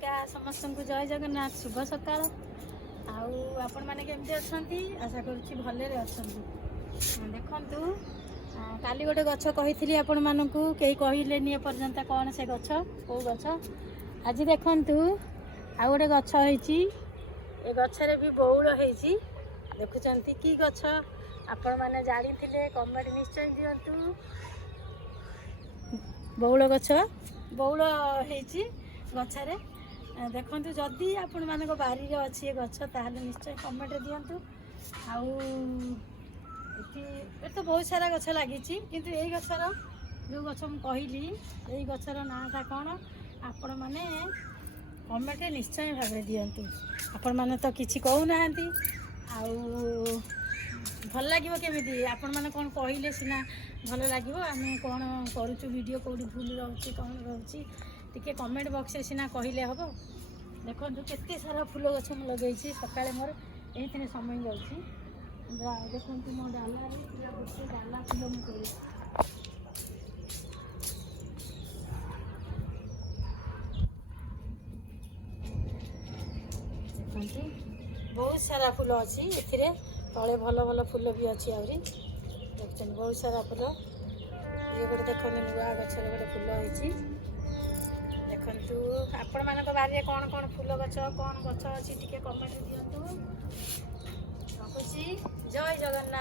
नमस्कार समस्त को जय जगन्नाथ शुभ सकाल आपण मैंने केमती अच्छा आशा करुच्ची भले देखु काली गोटे गछ कही आपण मानक कई कहले एपर्यंत कौन से गछ कौ गछ आज देखु आ गोटे गछ ये गचरे भी बौल होती देखुं कि गछ आपण मैंने जानी कमेंट निश्चय दिंतु बौल गछ बौल होती गचरे देखु जदि आपण मान बारी अच्छी ये गछ ताहले निश्चय कमेंट दिंतु तो बहुत सारा गछ लगी किंतु यही गछर जो गछ मुझे कहली यही गछर नाटा कौन आपण मैंने कमेंट निश्चय भाव दिंतु आपण मैंने तो किसी कहूना भल लगे केमी आपण मैंने कौन कहले सीना भल लगे आम कौन करुचु वीडियो कौटी भूल रोचे कौन रोचे टी कमेंट बॉक्स सीना कहले हम देखो केते सारा फूल गछ मुझे लगे सका मोर ये समय जाऊँगी देखो मो डाला गोटे डाला फूल मुझे बहुत सारा फूल अच्छी ए तले भल भल फूल भी अच्छी आहरी देखते बहुत सारा फूल ये गोटे देखो नुआ गचर गोटे फूल होती देखु आपण मान बारे कौन कौन फूल गछ कौन गछ अच्छी टी कमेंट दिंतु रखुची जय जगन्नाथ।